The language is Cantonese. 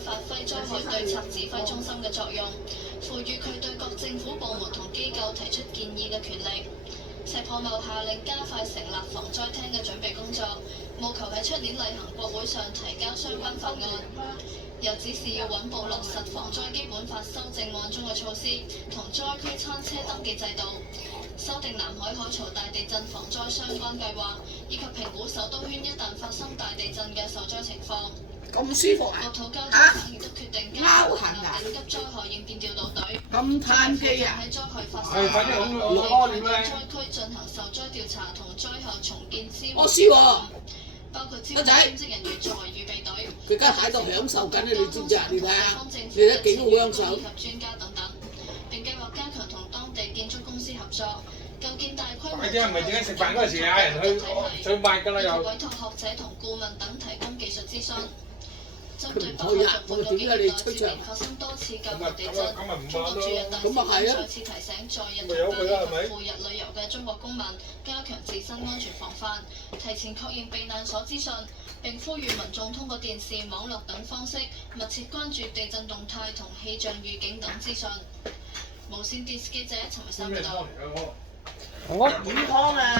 發揮災害對策指揮中心嘅作用，賦予佢對各政府部門同機構提出建議嘅權力。石破茂下令加快成立防災廳嘅準備工作，務求喺出年例行國會上提交相關法案。又指示要穩步落實防災基本法修正案中嘅措施，同災區餐車登記制度，修訂南海海槽大地震防災相關計劃，以及評估首都圈一旦發生大地震嘅受災情況。咁舒服啊！國土交通省亦都決定加強緊急災害應變調度隊，咁嘆氣啊！喺災害發生災區進行受災調查同災後重建支援。我試喎。包括招募專職人員作為預備隊，佢而家喺度享受緊，你知唔知啊？你睇下，你睇幾好享受。以及專家等等，並計劃加強同當地建築公司合作，構建大規模快啲，唔係點解食飯嗰時嗌人去買㗎啦又？委託學者同顧問等提供技術諮詢。針對北佢唔海可以啊！我哋點解你吹場？發生多次救援地震，中國駐日大使館再次提醒在日同胞以及赴日旅遊嘅中國公民加強自身安全防範，提前確認避難所資訊，並呼籲民眾通過電視、網絡等方式密切關注地震動態同氣象預警等資訊。無線電視記者陳慧珊報道。我健康啊！